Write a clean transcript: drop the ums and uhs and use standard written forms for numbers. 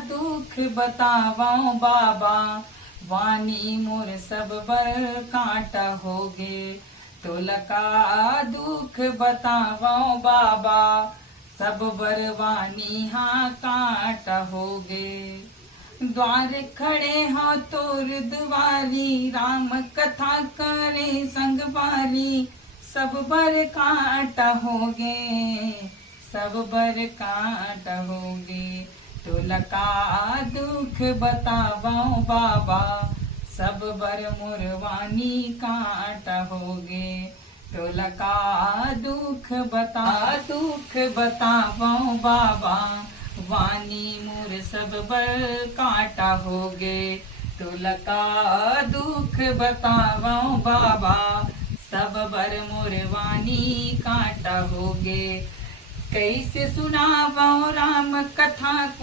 दुख बतावाओ बाबा, वानी मोर सब बर कांटा होगे। तुलका दुख बतावाओ बाबा, सब बर वानी हाँ कांटा होगे। द्वार खड़े हाँ तोर दुआरी, राम कथा करे संगवारी, सब बर कांटा होगे, सब बर कांटा होगे। तुलका दुख बतावाओ बाबा, सब बर मुरवानी कांटा होगे। तुलका दुख बतावाओ बाबा, वानी मोर सब बर कांटा होगे। तुलका दुख बतावाओ बाबा, सब बर मोर वानी कांटा होगे। कैसे सुनावाओ राम कथा